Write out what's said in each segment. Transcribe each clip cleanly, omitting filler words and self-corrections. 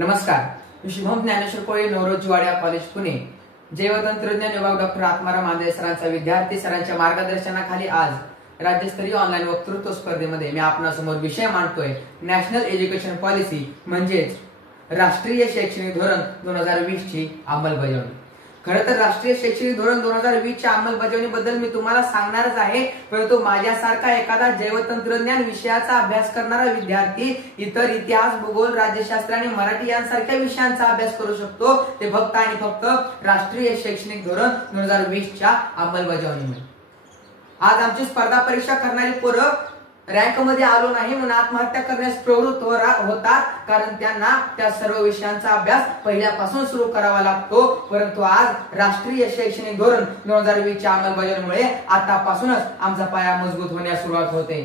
नमस्कार, मी शुभम ज्ञानेश्वर कोळे, नवरोजीवाडा कॉलेज पुणे, जैवतंत्रज्ञान विभाग डॉक्टर आत्माराम आंधळे सरांचा विद्यार्थी सरांच्या मार्गदर्शनाखाली आज राज्यस्तरीय ऑनलाईन वक्तृत्व स्पर्धेमध्ये मी आपणासमोर विषय मांडतोय नॅशनल एज्युकेशन पॉलिसी म्हणजेच राष्ट्रीय शैक्षणिक धोरण 2020 ची अंमलबजावणी। खरं तर राष्ट्रीय शैक्षणिक धोरण 2020 च्या अंमलबजावणीबद्दल मी तुम्हाला सांगणारच आहे, परंतु माझ्यासारखा एखादा जैवतंत्रज्ञान विषयाचा अभ्यास करणारा विद्यार्थी इतर इतिहास, भूगोल, राज्यशास्त्र आणि मराठी यांसारख्या विषयांचा अभ्यास करू शकतो ते फक्त आणि फक्त राष्ट्रीय शैक्षणिक धोरण 2020 च्या अंमलबजावणीमुळे। आज आमची स्पर्धा परीक्षा करणारी पोरं रँक मध्ये आलो नाही म्हणून आत्महत्या करण्यास प्रवृत्त होतात, कारण त्यांना त्या सर्व विषयांचा अभ्यास पहिल्यापासून सुरू करावा लागतो। परंतु आज राष्ट्रीय शैक्षणिक धोरण 2020 च्या अंमलबजावणीमुळे आतापासूनच आमचा पाया मजबूत होण्यास सुरुवात होते।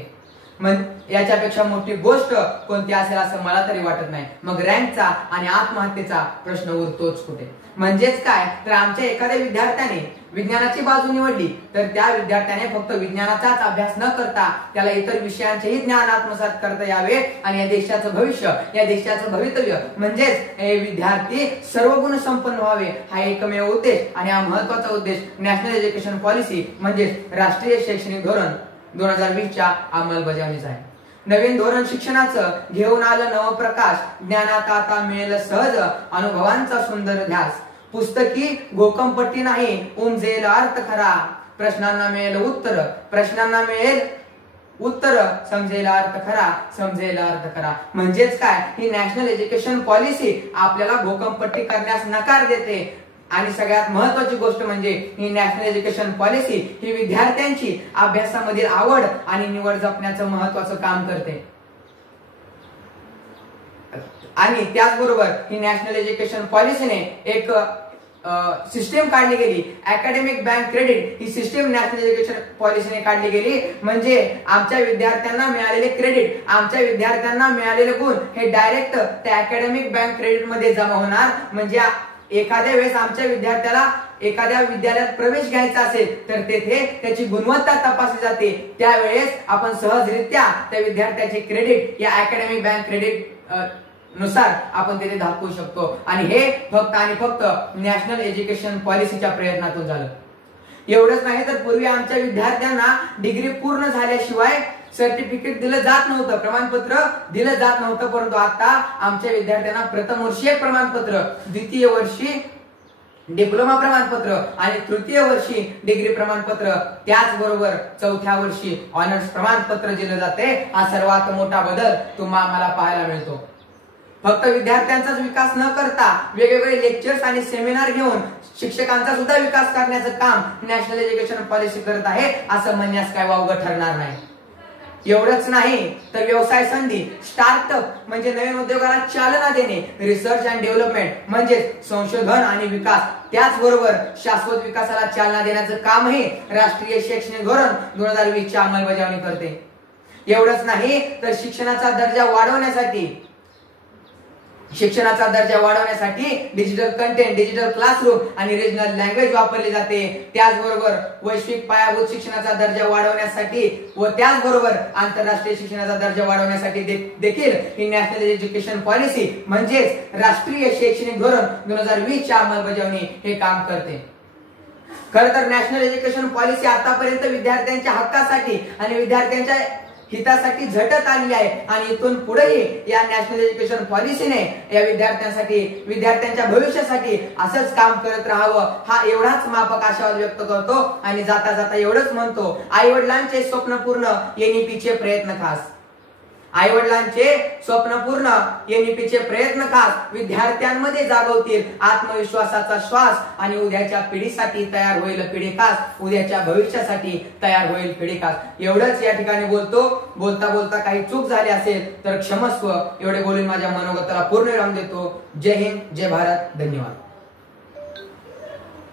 याच्यापेक्षा मोठी गोष्ट कोणती असेल असं मला तरी वाटत नाही। मग रँकचा आणि आत्महत्येचा प्रश्न उरतोच कुठे? म्हणजेच काय तर आमच्या एखाद्या विद्यार्थ्याने विज्ञानाची बाजू निवडली तर त्या विद्यार्थ्याने फक्त विज्ञानाचाच अभ्यास न करता त्याला इतर विषयांचेही ज्ञान आत्मसात करता यावे आणि या देशाचं भविष्य, या देशाचं भवितव्य म्हणजेच विद्यार्थी सर्व गुण संपन्न व्हावे हा एकमेव उद्देश आणि हा महत्त्वाचा उद्देश नॅशनल एज्युकेशन पॉलिसी म्हणजेच राष्ट्रीय शैक्षणिक धोरण 2020 च्या अंमलबजावणीचा आहे। नवीन धोरण शिक्षणाचं घेऊन आलं नवप्रकाश, ज्ञानात आता मिळेल सहज अनुभवांचा सुंदर ध्यास, पुस्तकी घोकंपट्टी नाही उमजेल अर्थ खरा, प्रश्नांना मिळेल उत्तर, प्रश्नांना मिळेल उत्तर, समजेल अर्थ खरा, समजेल अर्थ खरा। म्हणजेच काय, ही नॅशनल एज्युकेशन पॉलिसी आपल्याला घोकंपट्टी करण्यास नकार देते आणि सगळ्यात महत्त्वाची गोष्ट म्हणजे ही नॅशनल एज्युकेशन पॉलिसी ही विद्यार्थ्यांची अभ्यासामधील आवड आणि निवड जपण्याचं महत्त्वाचं काम करते। आणि त्याचबरोबर ही नॅशनल एज्युकेशन पॉलिसीने एक सिस्टीम काढली गेली, अकॅडमिक बँक क्रेडिट ही सिस्टीम नॅशनल एज्युकेशन पॉलिसीने काढली गेली। म्हणजे आमच्या विद्यार्थ्यांना मिळालेले क्रेडिट, आमच्या विद्यार्थ्यांना मिळालेले गुण हे डायरेक्ट त्या अकॅडमिक बँक क्रेडिट मध्ये जमा होणार। म्हणजे एखाद्या वेळेस आमच्या विद्यार्थ्याला एखाद्या विद्यालयात प्रवेश घ्यायचा असेल तर तेथे त्याची गुणवत्ता तपासली जाते, त्यावेळेस आपण सहजरित्या त्या विद्यार्थ्याचे क्रेडिट या अकॅडमिक बँक क्रेडिट नुसार आपण तेथे दाखवू शकतो। आणि हे फक्त आणि फक्त नॅशनल एज्युकेशन पॉलिसीच्या प्रयत्नातून झालं। एवढंच नाही तर पूर्वी आमच्या विद्यार्थ्यांना डिग्री पूर्ण झाल्याशिवाय सर्टिफिकेट दिलं जात नव्हतं, प्रमाणपत्र दिलं जात नव्हतं, परंतु आता आमच्या विद्यार्थ्यांना प्रथम वर्षीय प्रमाणपत्र, द्वितीय वर्षी डिप्लोमा प्रमाणपत्र आणि तृतीय वर्षी डिग्री प्रमाणपत्र, त्याचबरोबर चौथ्या वर्षी ऑनर्स प्रमाणपत्र दिलं जाते। हा सर्वात मोठा बदल तुम्हाला पाहायला मिळतो। फक्त विद्यार्थ्यांचाच विकास न करता वेगवेगळे लेक्चर्स आणि सेमिनार घेऊन शिक्षकांचा सुद्धा विकास करण्याचं काम नॅशनल एज्युकेशन पॉलिसी करत आहे असं म्हणण्यास काय वावगं ठरणार नाही। एवढंच नाही तर व्यवसाय संधी, स्टार्टअप म्हणजे नवीन उद्योगाला चालना देणे, रिसर्च अँड डेव्हलपमेंट म्हणजे संशोधन आणि विकास, त्याचबरोबर शाश्वत विकासाला चालना देण्याचं कामही राष्ट्रीय शैक्षणिक धोरण 2020 ची अंमलबजावणी करते। एवढंच नाही तर शिक्षणाचा दर्जा वाढवण्यासाठी डिजिटल कंटेंट, डिजिटल क्लासरूम आणि रिजनल लँग्वेज वापरली जाते। त्याचबरोबर वैश्विक पायाभूत शिक्षणाचा दर्जा वाढवण्यासाठी व त्याचबरोबर आंतरराष्ट्रीय शिक्षणाचा दर्जा वाढवण्यासाठी देखील ही नॅशनल एज्युकेशन पॉलिसी म्हणजेच राष्ट्रीय शैक्षणिक धोरण 2020 च्या अंमलबजावणी हे काम करते। खरं तर नॅशनल एज्युकेशन पॉलिसी आतापर्यंत विद्यार्थ्यांच्या हक्कासाठी आणि विद्यार्थ्यांच्या हितासाठी झटत आलेली आहे आणि इथून पुढेही या नॅशनल एज्युकेशन पॉलिसीने या विद्यार्थ्यांसाठी, विद्यार्थ्यांच्या भविष्यासाठी असंच काम करत राहावं हा एवढाच माफक आशावाद व्यक्त करतो आणि जाता जाता एवढंच म्हणतो, आई वडिलांचे स्वप्न पूर्ण एनईपीचे प्रयत्न खास, आई वडिलांचे स्वप्न पूर्ण एनईपीचे प्रयत्न खास विद्यार्थ्यांमध्ये जागवतील आत्मविश्वासाचा श्वास आणि उद्याच्या पिढीसाठी तयार होईल पिढी खास, उद्याच्या भविष्यासाठी तयार होईल पिढी खास। एवढंच या ठिकाणी बोलता बोलता काही चूक झाली असेल तर क्षमस्व, एवढे बोलून माझ्या मनोगताला पूर्ण विराम देतो। जय हिंद, जय भारत, धन्यवाद।